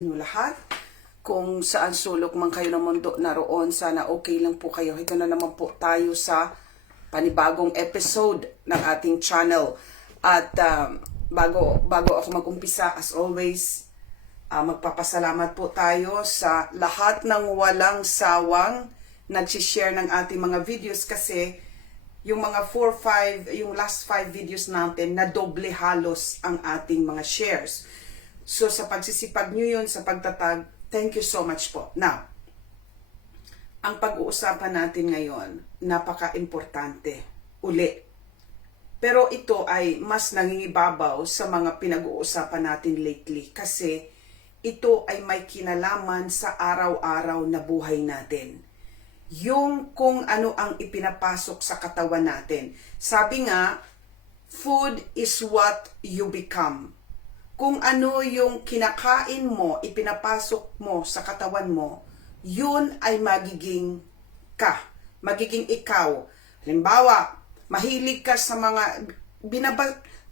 Inyo lahat. Kung saan sulok man kayo ng mundo naroon, sana okay lang po kayo. Ito na naman po tayo sa panibagong episode ng ating channel. At bago ako mag-umpisa, as always, magpapasalamat po tayo sa lahat ng walang sawang nagsishare ng ating mga videos, kasi yung mga 4-5, yung last 5 videos natin, na doble halos ang ating mga shares. So, sa pagsisipag nyo yun, sa pagtatag, thank you so much po. Now, ang pag-uusapan natin ngayon, napaka-importante. Uli. Pero ito ay mas nangingibabaw sa mga pinag-uusapan natin lately, kasi ito ay may kinalaman sa araw-araw na buhay natin. Yung kung ano ang ipinapasok sa katawan natin. Sabi nga, food is what you become. Kung ano yung kinakain mo, ipinapasok mo sa katawan mo, yun ay magiging ka, magiging ikaw. Halimbawa, mahilig ka sa mga,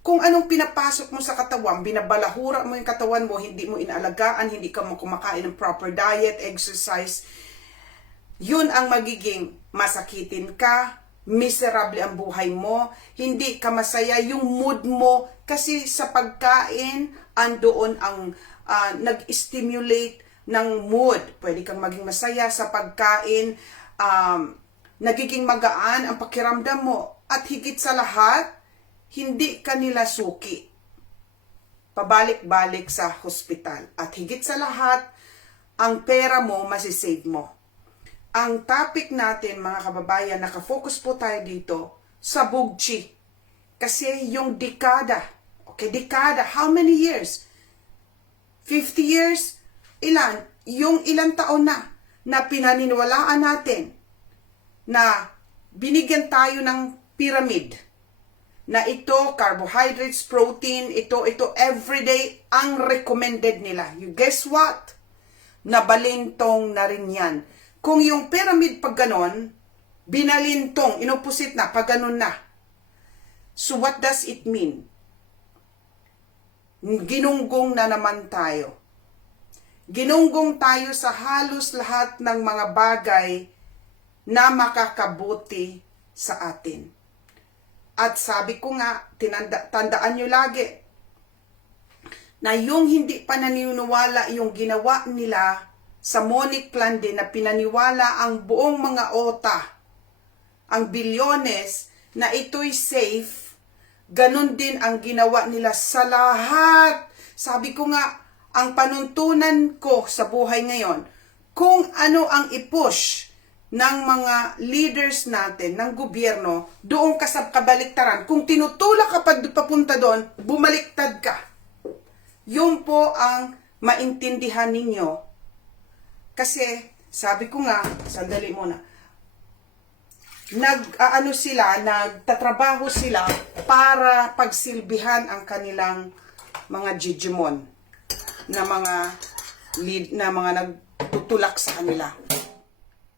kung anong pinapasok mo sa katawan, binabalahura mo yung katawan mo, hindi mo inaalagaan, hindi ka mo kumakain ng proper diet, exercise, yun ang magiging masakitin ka, miserable ang buhay mo, hindi ka masaya, yung mood mo, kasi sa pagkain, andoon ang nag-stimulate ng mood. Pwede kang maging masaya sa pagkain, nagiging magaan ang pakiramdam mo, at higit sa lahat, hindi ka nila suki. Pabalik-balik sa hospital. At higit sa lahat, ang pera mo, masisave mo. Ang topic natin, mga kababayan, nakafocus po tayo dito sa bugchi. Kasi yung dekada, okay, dekada, how many years? 50 years? Ilan? Yung ilang taon na pinaniniwalaan natin na binigyan tayo ng pyramid. Na ito, carbohydrates, protein, ito, everyday, ang recommended nila. You guess what? Nabalintong na rin yan. Kung yung pyramid pag ganon, binalintong, inupusit na, pag ganon na. So what does it mean? Ginunggong na naman tayo. Ginunggong tayo sa halos lahat ng mga bagay na makakabuti sa atin. At sabi ko nga, tandaan nyo lagi, na yung hindi pa naniniwala yung ginawa nila sa Monique Lande, na pinaniwala ang buong mga OTA, ang bilyones, na ito'y safe, ganun din ang ginawa nila sa lahat. Sabi ko nga, ang panuntunan ko sa buhay ngayon, kung ano ang i-push ng mga leaders natin, ng gobyerno, doon ka sa kabaliktaran. Kung tinutulak ka papunta doon, bumaliktad ka. Yun po ang maintindihan ninyo. Kasi, sabi ko nga, sandali muna, nagtatrabaho sila para pagsilbihan ang kanilang mga jejemon na mga nagtutulak sa kanila.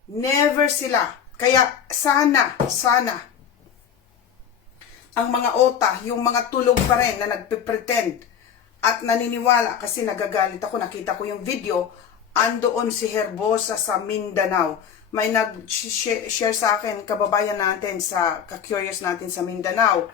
Never sila. Kaya sana, ang mga OTA, yung mga tulog pa rin na nagpipretend at naniniwala, kasi nagagalit ako, nakita ko yung video, andoon si Herbosa sa Mindanao. May nag-share sa akin, kababayan natin, sa ka-curious natin sa Mindanao.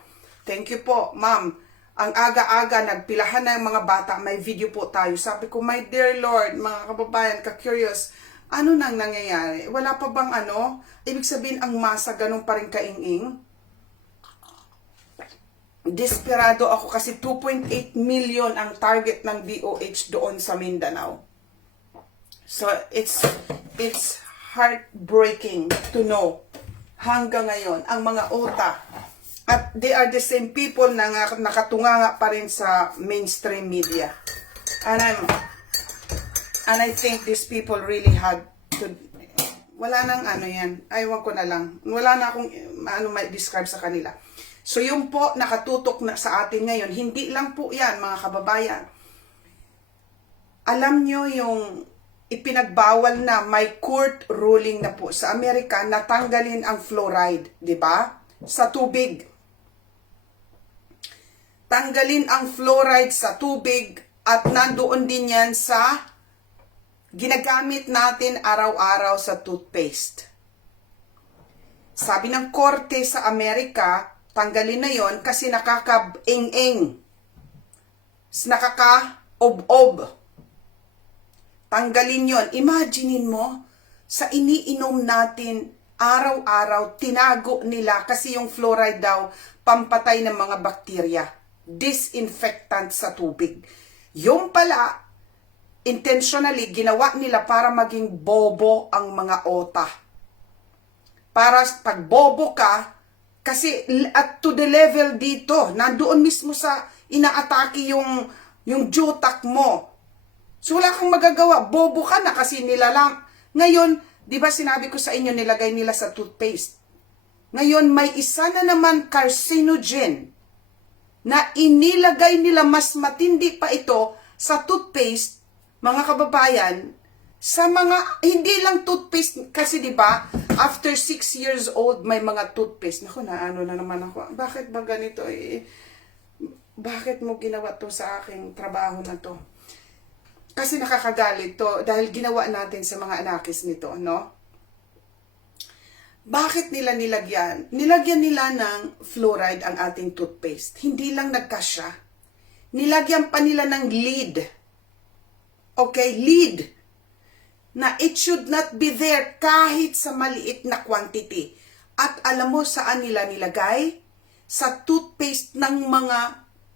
Thank you po, ma'am. Ang aga-aga, nagpilahan na yung mga bata, may video po tayo. Sabi ko, my dear Lord, mga kababayan, ka-curious, ano nang nangyayari? Wala pa bang ano? Ibig sabihin, ang masa, ganun pa rin kaing-ing? Desperado ako kasi 2.8 million ang target ng DOH doon sa Mindanao. So, it's heartbreaking to know hanggang ngayon ang mga OTA, at they are the same people na nakatunganga pa rin sa mainstream media. And I think these people really had to, wala nang ano yan, aywan ko na lang, wala na akong may describe sa kanila. So yung po nakatutok na sa atin ngayon, hindi lang po yan, mga kababayan. Alam nyo yung ipinagbawal na, may court ruling na po sa Amerika, natanggalin ang fluoride, di ba? Sa tubig. Tanggalin ang fluoride sa tubig, at nandoon din yan sa ginagamit natin araw-araw sa toothpaste. Sabi ng korte sa Amerika, tanggalin na yon kasi nakaka-ing-ing. Nakaka-ob-ob. Tanggalin yon. Imaginein mo, sa iniinom natin araw-araw, tinago nila kasi yung fluoride daw, pampatay ng mga bakterya. Disinfectant sa tubig. Yung pala, intentionally, ginawa nila para maging bobo ang mga ota. Para pag bobo ka, kasi at to the level dito, nandoon mismo sa inaatake yung jutak mo. So wala kang magagawa, bobo ka na kasi nilalang. Ngayon, di ba sinabi ko sa inyo, nilagay nila sa toothpaste. Ngayon, may isa na naman carcinogen na inilagay nila, mas matindi pa ito sa toothpaste, mga kababayan, sa mga, hindi lang toothpaste, kasi di ba after 6 years old, may mga toothpaste. Naku, naano na naman ako. Bakit ba ganito? Bakit mo ginawa to sa aking trabaho na to? Kasi nakakagalit to dahil ginawa natin sa mga anakis nito, no? Bakit nila nilagyan? Nilagyan nila ng fluoride ang ating toothpaste. Hindi lang nagkasya. Nilagyan pa nila ng lead. Okay, lead. Na it should not be there kahit sa maliit na quantity. At alam mo saan nila nilagay? Sa toothpaste ng mga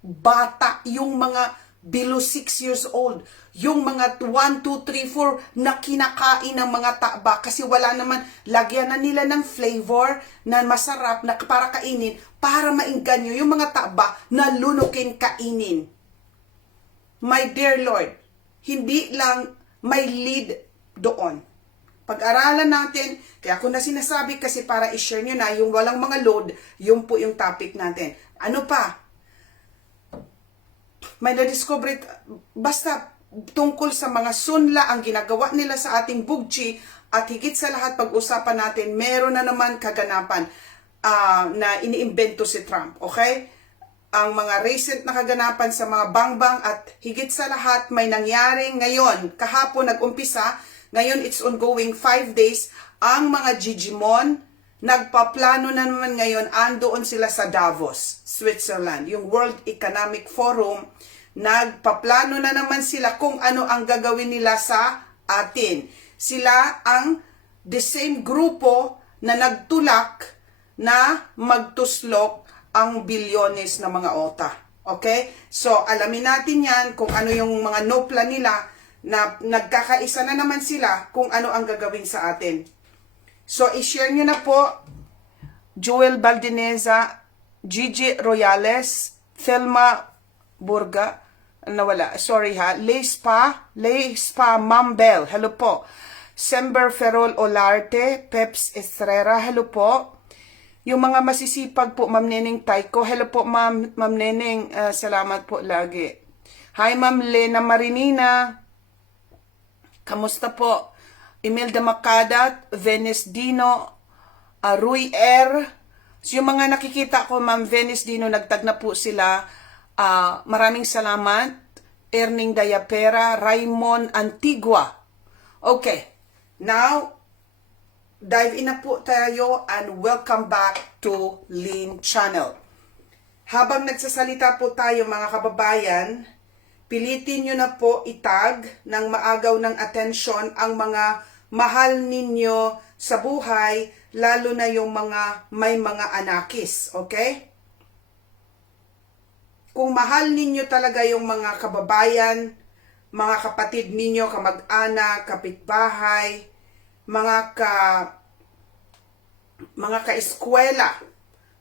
bata, yung mga below 6 years old, yung mga 1, 2, 3, 4 na kinakain ng mga taba kasi wala naman, lagyan na nila ng flavor na masarap na para kainin, para maingganyo yung mga taba na lunukin kainin. My dear Lord, hindi lang may lead doon. Pag-aralan natin, kaya ako na sinasabi kasi para i-share nyo na yung walang mga load, yung po yung topic natin. Ano pa? May na-discover, basta tungkol sa mga sunla ang ginagawa nila sa ating bugchi at higit sa lahat pag-usapan natin, meron na naman kaganapan na iniimbento si Trump. Okay? Ang mga recent na kaganapan sa mga bangbang at higit sa lahat may nangyari ngayon. Kahapon nag-umpisa, ngayon it's ongoing 5 days. Ang mga Gigimon, nagpaplano na naman ngayon, andoon sila sa Davos, Switzerland, yung World Economic Forum. Nagpaplano na naman sila kung ano ang gagawin nila sa atin. Sila ang the same grupo na nagtulak na magtuslok ang bilyones na mga ota. Okay? So, alamin natin yan kung ano yung mga nopla nila na nagkakaisa na naman sila kung ano ang gagawin sa atin. So, i-share nyo na po, Joel Baldeneza, Gigi Royales, Thelma Burga, nawala, sorry ha, Leispa Mambel, hello po. Sember Ferrol Olarte, Peps Estrera, hello po. Yung mga masisipag po, Ma'am Neneng Taiko, hello po Ma'am Neneng, salamat po lagi. Hi Ma'am Lena Marinina, kamusta po? Imelda Makadat, Venice Dino, Rui R. So, yung mga nakikita ko, Ma'am Venice Dino, nagtag na po sila. Maraming salamat. Erning Dayapera, Raymond Antigua. Okay. Now, dive in na po tayo and welcome back to Lean Channel. Habang nagsasalita po tayo mga kababayan, pilitin nyo na po itag ng maagaw ng atensyon ang mga mahal ninyo sa buhay, lalo na yung mga may mga anakis, okay? Kung mahal ninyo talaga yung mga kababayan, mga kapatid ninyo, kamag-anak, kapitbahay, mga ka-eskwela,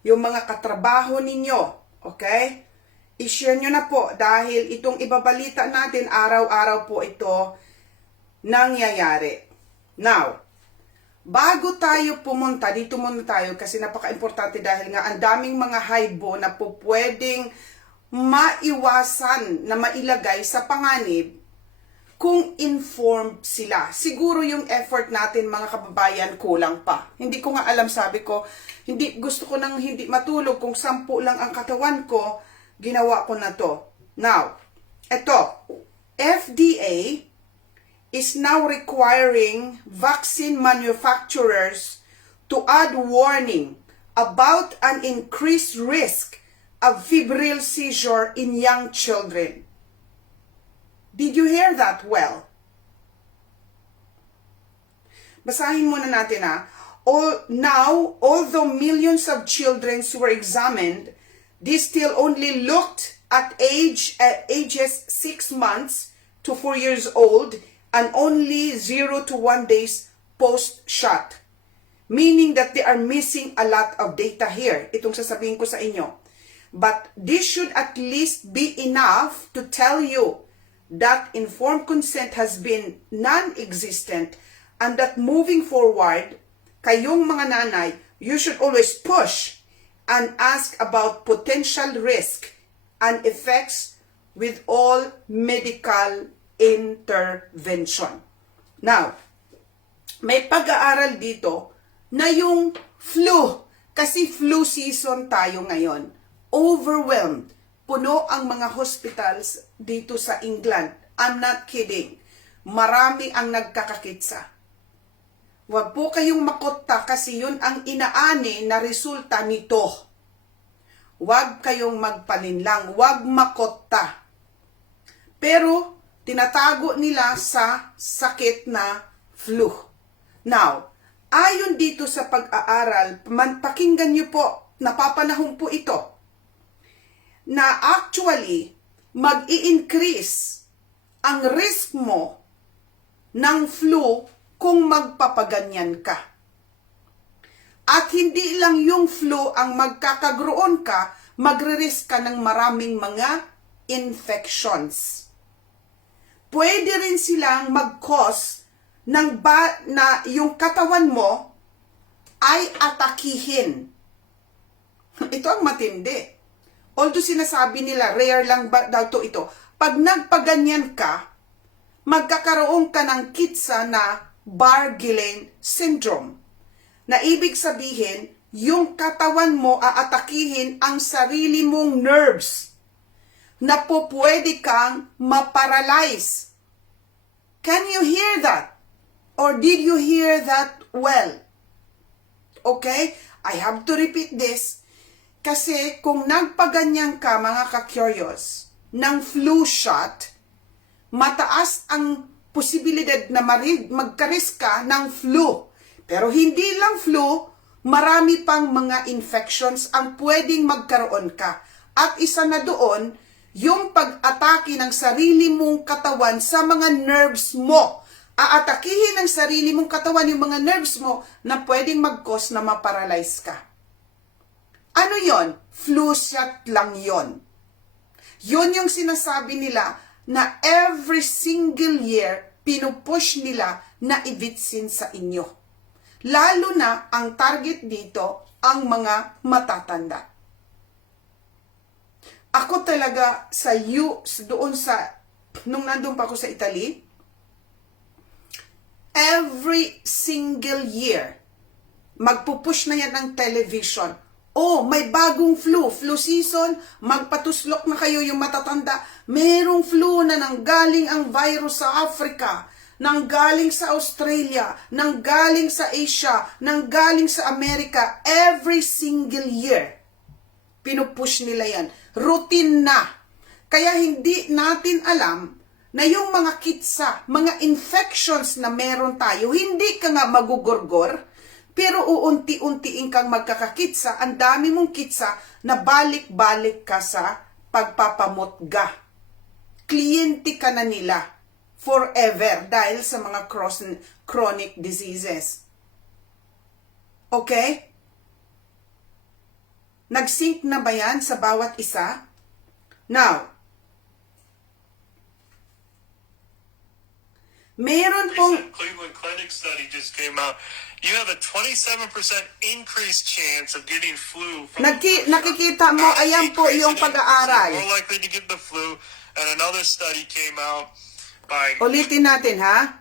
yung mga katrabaho ninyo, okay? I-share nyo na po dahil itong ibabalita natin araw-araw po ito nangyayari. Now, bago tayo pumunta, dito muna tayo kasi napaka-importante dahil nga ang daming mga haibo na po pwedeng maiwasan na mailagay sa panganib kung informed sila. Siguro yung effort natin mga kababayan kulang pa. Hindi ko nga alam, sabi ko, gusto ko nang hindi matulog kung 10 lang ang katawan ko, ginawa ko na to. Now, eto, FDA is now requiring vaccine manufacturers to add warning about an increased risk of febrile seizure in young children. Did you hear that well? Basahin muna natin Now, although millions of children were examined, this still only looked at ages 6 months to 4 years old and only 0 to 1 days post-shot. Meaning that they are missing a lot of data here. Itong sasabihin ko sa inyo. But this should at least be enough to tell you that informed consent has been non-existent and that moving forward, kayong mga nanay, you should always push and ask about potential risk and effects with all medical intervention. Now, may pag-aaral dito na yung flu, kasi flu season tayo ngayon, overwhelmed. Puno ang mga hospitals dito sa England. I'm not kidding. Marami ang nagkakakitsa. Huwag po kayong makotta kasi yun ang inaani na resulta nito. Huwag kayong magpalinlang, huwag makotta. Pero, tinatago nila sa sakit na flu. Now, ayon dito sa pag-aaral, pakinggan niyo po, napapanahon po ito, na actually, mag-i-increase ang risk mo ng flu kung magpapaganyan ka. At hindi lang yung flu ang magkakagroon ka, magre-risk ka ng maraming mga infections. Pwede rin silang mag-cause na yung katawan mo ay atakihin. Ito ang matindi. Although sinasabi nila, rare lang daw ito. Pag nagpaganyan ka, magkakaroon ka ng kitsa na Barr-Gillen syndrome. Na ibig sabihin, yung katawan mo aatakihin ang sarili mong nerves na po pwede kang maparalyze. Can you hear that? Or did you hear that well? Okay? I have to repeat this. Kasi kung nagpaganyan ka, mga ka-curious, ng flu shot, mataas ang posibilidad na magka-risk ka ng flu. Pero hindi lang flu, marami pang mga infections ang pwedeng magkaroon ka. At isa na doon, yung pag-atake ng sarili mong katawan sa mga nerves mo. Aatakihin ng sarili mong katawan yung mga nerves mo na pwedeng mag-cause na maparalyze ka. Ano yon? Flu shot lang yon. Yun yung sinasabi nila na every single year, pinupush nila na i-vaccine sa inyo. Lalo na ang target dito, ang mga matatanda. Ako talaga nung nandun pa ako sa Italy, every single year, magpupush na yan ng television. Oh, may bagong flu season, magpatuslok na kayo yung matatanda. Merong flu na nanggaling ang virus sa Africa, nanggaling sa Australia, nanggaling sa Asia, nanggaling sa America. Every single year, pinupush nila yan. Routine na. Kaya hindi natin alam na yung mga kitsa, mga infections na meron tayo, hindi ka nga magugorgor, pero uunti-untiin kang magkakakitsa, ang dami mong kitsa na balik-balik ka sa pagpapamutga. Kliyente ka na nila forever dahil sa mga chronic diseases. Okay? Nag-sync na ba yan sa bawat isa? Now, meron pong Cleveland Clinic study just came out. You have a 27% increased chance of getting flu. Nakikita mo, ayan po yung pag-aaral. More likely to get the flu. And another study came out by Ulitin natin, ha?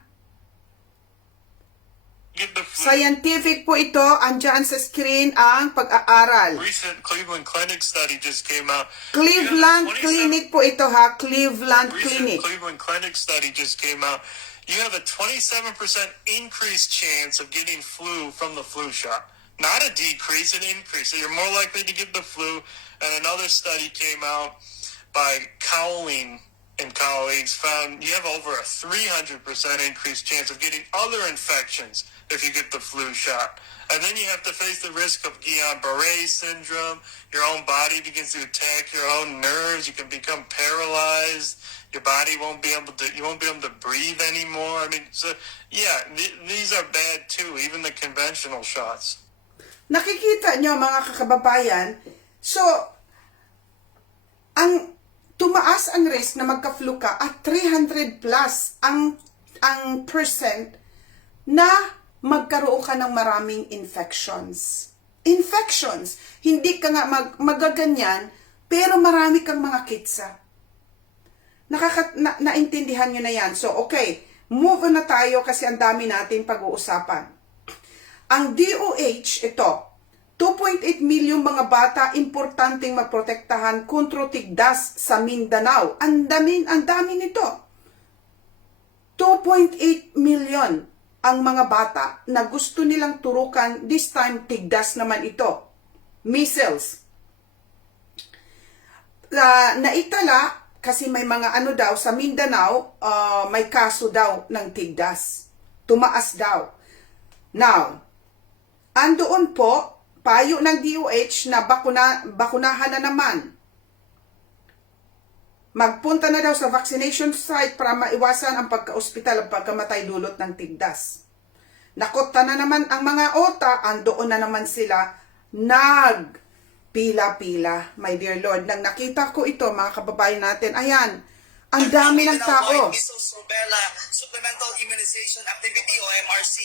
get the flu. Scientific po ito, andyan sa screen ang pag-aaral. Recent Cleveland Clinic study just came out. Cleveland Clinic po ito, ha? Cleveland Recent Clinic. Cleveland Clinic study just came out. you have a 27% increased chance of getting flu from the flu shot. Not a decrease, an increase. So you're more likely to get the flu. And another study came out by Cowling and colleagues found you have over a 300% increased chance of getting other infections if you get the flu shot. And then you have to face the risk of Guillain-Barré syndrome. Your own body begins to attack your own nerves. You can become paralyzed. Your body won't be able to breathe anymore. I mean, so yeah, these are bad too, even the conventional shots. Nakikita nyo mga kakababayan, so, tumaas ang risk na magka-flu ka at 300 plus ang percent na magkaroon ka ng maraming infections. Infections. Hindi ka nga magaganyan, pero marami kang mga kitsa. Naintindihan nyo na yan. So, okay. Move on na tayo kasi ang dami natin pag-uusapan. Ang DOH, ito, 2.8 milyong mga bata importanteng maprotektahan kontra tigdas sa Mindanao. Ang dami nito. 2.8 million ang mga bata na gusto nilang turukan, this time tigdas naman ito. Measles. Naitala, kasi may mga daw, sa Mindanao, may kaso daw ng tigdas. Tumaas daw. Now, andoon po, payo ng DOH na bakunahan na naman. Magpunta na daw sa vaccination site para maiwasan ang pagka-ospital at pagkamatay dulot ng tigdas. Nakota na naman ang mga OTA, andoon na naman sila nagpila-pila. My dear Lord, nang nakita ko ito, mga kababayan natin, ayan, ang dami ng tao. Measles, rubella, supplemental immunization activity o MRC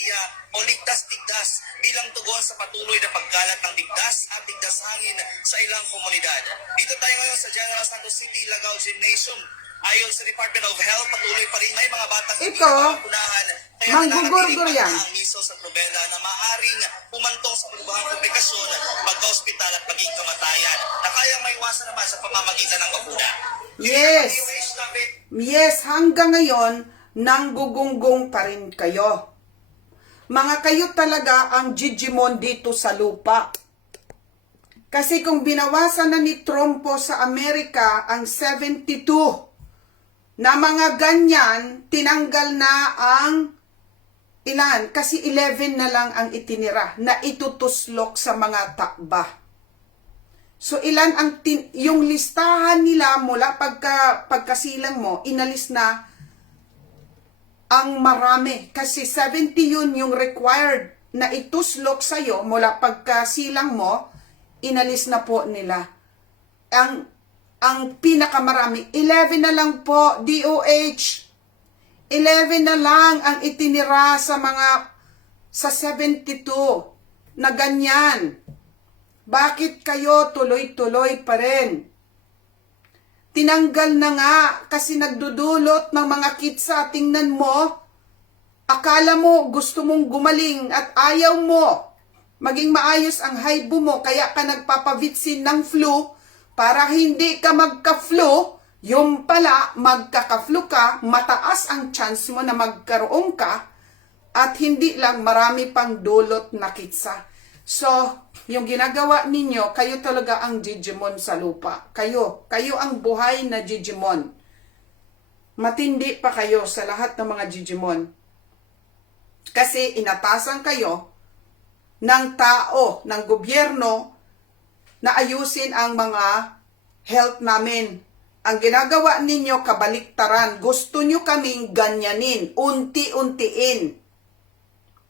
o ligtas-tigdas bilang tugon sa patuloy na pagkalat ng tigdas at tigdas hangin sa ilang komunidad. Dito tayo ngayon sa General Santos City, Lagao Gymnasium. Ayon sa Department of Health, patuloy pa rin may mga batang hindi nakukunahan. Kaya manggugurgur yan. ang measles at rubella na maaaring pumantong sa malubhang komplikasyon, pagka-ospital at maging kamatayan na kayang maiwasan naman sa pamamagitan ng bakuna. Yes. Yes, hanggang ngayon, nanggugunggong pa rin kayo. Mga kayo talaga ang Digimon dito sa lupa. Kasi kung binawasan na ni Trumpo sa Amerika ang 72 na mga ganyan, tinanggal na ang ilan? Kasi 11 na lang ang itinira na itutuslok sa mga takba. So ilan yung listahan nila mula pagkasilang mo, inalis na ang marami. Kasi 70 yun yung required na ituslok sa'yo mula pagkasilang mo, inalis na po nila. Ang pinakamarami, 11 na lang po, DOH. 11 na lang ang itinira sa 72 na ganyan. Bakit kayo tuloy-tuloy pa rin? Tinanggal na nga kasi nagdudulot ng mga kitsa. Tingnan mo, akala mo gusto mong gumaling at ayaw mo maging maayos ang haibo mo, kaya ka nagpapavitsin ng flu para hindi ka magka-flu. Yung pala, magkaka-flu ka, mataas ang chance mo na magkaroon ka at hindi lang marami pang dulot na kitsa. So, yung ginagawa ninyo, kayo talaga ang Digimon sa lupa. Kayo ang buhay na Digimon. Matindi pa kayo sa lahat ng mga Digimon. Kasi inatasan kayo ng tao, ng gobyerno, na ayusin ang mga health namin. Ang ginagawa ninyo, kabaliktaran. Gusto nyo kaming ganyanin, unti-untiin.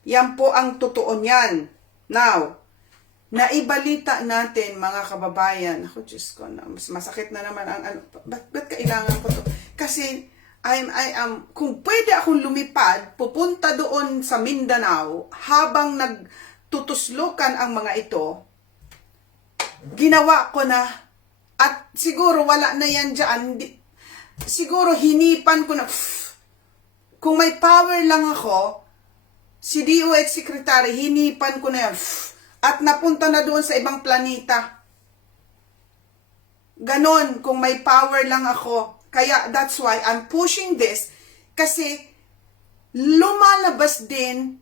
Yan po ang totoo niyan. Now, naibalita natin, mga kababayan, ako, Diyos ko, mas masakit na naman ang ba't kailangan ko to? Kasi, kung pwede akong lumipad, pupunta doon sa Mindanao, habang nagtutuslukan ang mga ito, ginawa ko na, at siguro wala na yan dyan, siguro hinipan ko na, kung may power lang ako, si DOH Secretary, hinipan ko na yan, at napunta na doon sa ibang planeta. Ganon, kung may power lang ako. Kaya that's why I'm pushing this. Kasi lumalabas din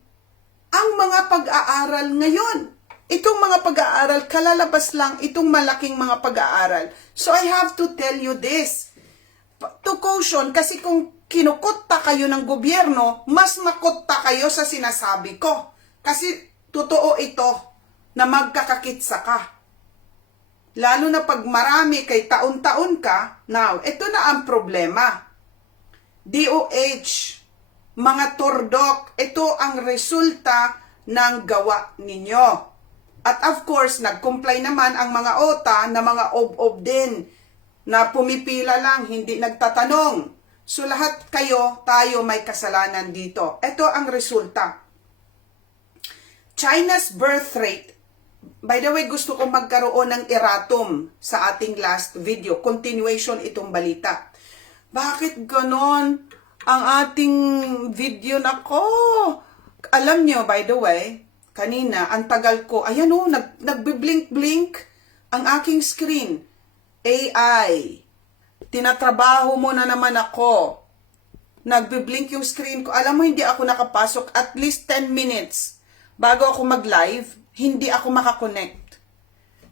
ang mga pag-aaral ngayon. Itong mga pag-aaral, kalalabas lang itong malaking mga pag-aaral. So I have to tell you this. To caution, kasi kung kinukutta kayo ng gobyerno, mas makutta kayo sa sinasabi ko. Kasi totoo ito na magkakakitsa ka. Lalo na pag marami kay taon-taon ka, now, ito na ang problema. DOH, mga tordok, ito ang resulta ng gawa ninyo. At of course, nag-comply naman ang mga OTA na mga ob-ob din na pumipila lang, hindi nagtatanong. So lahat kayo, tayo may kasalanan dito. Ito ang resulta. China's birth rate, by the way, gusto kong magkaroon ng erratum sa ating last video. Continuation itong balita. Bakit ganon ang ating video na ko? Alam nyo, by the way, kanina, ang tagal ko, ayan o, nagbiblink-blink ang aking screen. AI. Tinatrabaho mo na naman ako. Nagbiblink yung screen ko. Alam mo, hindi ako nakapasok at least 10 minutes bago ako mag-live, hindi ako makakonect.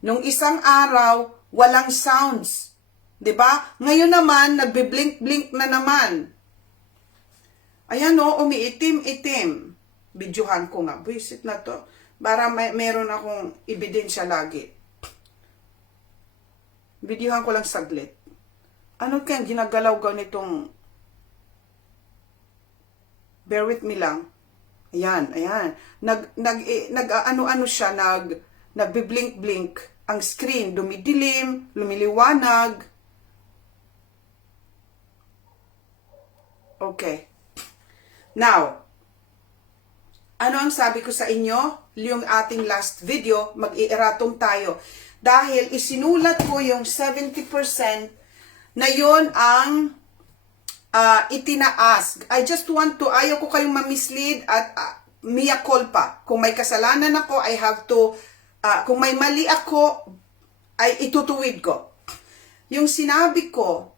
Nung isang araw, walang sounds. 'Di ba? Ngayon naman, nagbiblink-blink na naman. Ayan o, umiitim-itim. Videohan ko nga. Buisit na to. Para meron akong ebidensya lagi. Videohan ko lang saglit. Ano kaya ginagalaw-gaw nitong... Bear with me lang. Ayan, ayan. Ano-ano siya, nagbiblink-blink. Ang screen, dumidilim, lumiliwanag. Okay. Now, ano ang sabi ko sa inyo? Yung ating last video, mag-ieratum tayo. Dahil isinulat ko yung 70% na yon ang itinaas. I just want to, ayaw ko kayong mamislead at mea culpa. Kung may kasalanan ako, I have to, kung may mali ako, ay itutuwid ko. Yung sinabi ko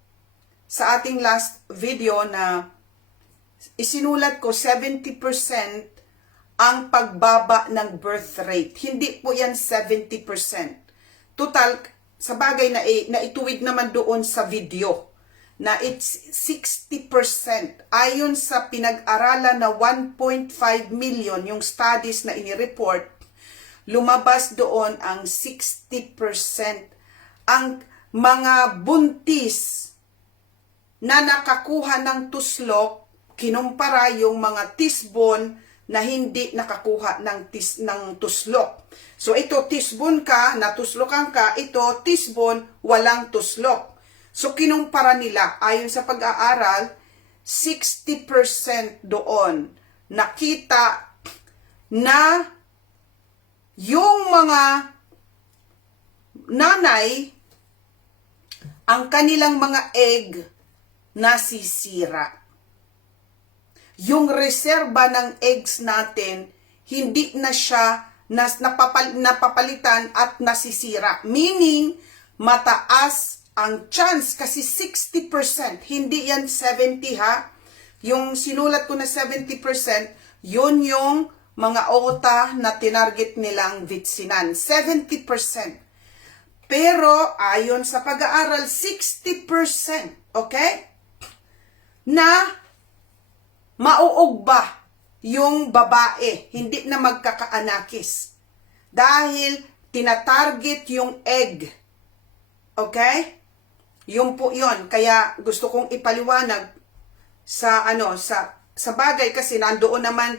sa ating last video na isinulat ko 70% ang pagbaba ng birth rate. Hindi po yan 70%. Total, sa bagay na ituwid naman doon sa video na it's 60%. Ayon sa pinag-aralan na 1.5 million, yung studies na inireport, lumabas doon ang 60%. Ang mga buntis na nakakuha ng tuslok, kinumpara yung mga tisbon na hindi nakakuha ng tuslok. So ito, tisbon ka, natuslokan ka, ito, tisbon, walang tuslok. So kinumpara nila, ayon sa pag-aaral, 60% doon. Nakita na yung mga nanay, ang kanilang mga egg nasisira. Yung reserba ng eggs natin, hindi na siya napapalitan at nasisira. Meaning, mataas ang chance kasi 60%, hindi yan 70 ha. Yung sinulat ko na 70%, yun yung mga OTA na tinarget nilang vitsinan. 70%. Pero, ayon sa pag-aaral, 60%. Okay? Na mauugba yung babae, hindi na magkakaanakis. Dahil tinatarget yung egg. Okay? Yun po yun. Kaya gusto kong ipaliwanag sa bagay kasi nandoon naman,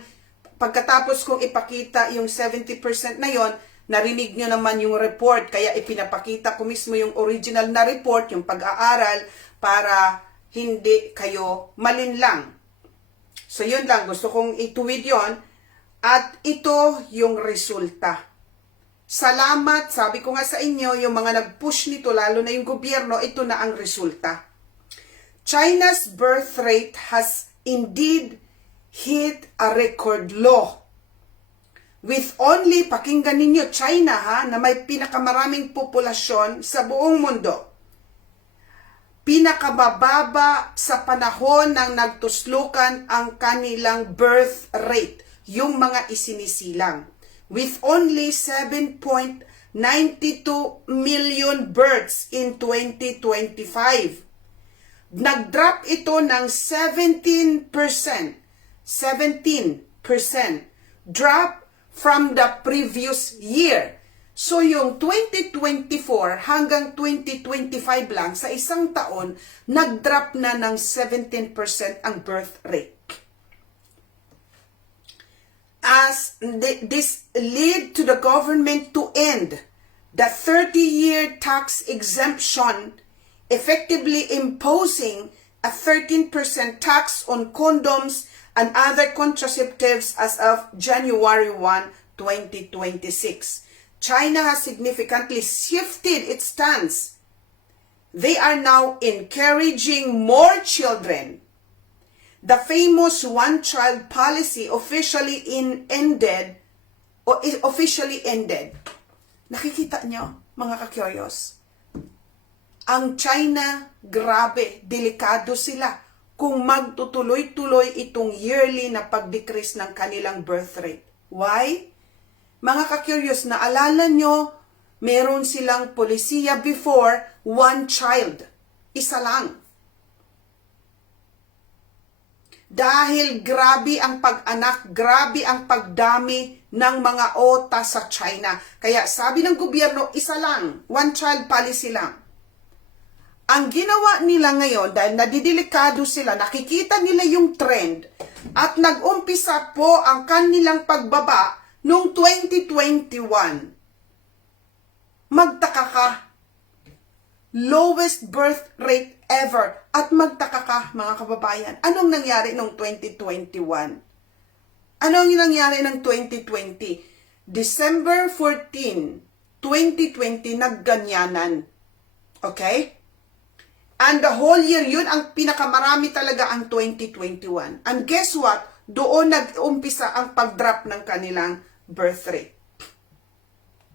pagkatapos kong ipakita yung 70% na yon, narinig nyo naman yung report. Kaya ipinapakita ko mismo yung original na report, yung pag-aaral, para hindi kayo malinlang. So, yun lang. Gusto kong ituwid yon. At ito yung resulta. Salamat. Sabi ko nga sa inyo, yung mga nag-push nito, lalo na yung gobyerno, ito na ang resulta. China's birth rate has indeed hit a record low. With only, pakinggan ninyo, China ha, na may pinakamaraming populasyon sa buong mundo. Pinakamababa sa panahon ng nagtuslukan ang kanilang birth rate, yung mga isinisilang, with only 7.92 million births in 2025. Nag-drop ito ng 17%. 17% drop from the previous year. So yung 2024 hanggang 2025 lang, sa isang taon, nag-drop na ng 17% ang birth rate. As this lead to the government to end the 30-year tax exemption, effectively imposing a 13% tax on condoms and other contraceptives as of January 1, 2026. China has significantly shifted its stance. They are now encouraging more children. The famous one-child policy officially ended. Nakikita nyo, mga ka-curious? Ang China, grabe, delikado sila kung magtutuloy-tuloy itong yearly na pag-decrease ng kanilang birth rate. Why? Mga ka-curious, naalala nyo, meron silang polisiya before, one child. Isa lang. Dahil grabe ang pag-anak, grabe ang pagdami ng mga OTA sa China. Kaya sabi ng gobyerno, isa lang, one child policy lang. Ang ginawa nila ngayon, dahil nadidelikado sila, nakikita nila yung trend, at nag-umpisa po ang kanilang pagbaba noong 2021. Magtaka ka. Lowest birth rate ever. At magtaka ka, mga kababayan. Anong nangyari noong 2021? Anong nangyari ng 2020? December 14, 2020, nagganyanan. Okay? And the whole year, yun ang pinakamarami talaga ang 2021. And guess what? Doon nag-umpisa ang pag-drop ng kanilang birth rate.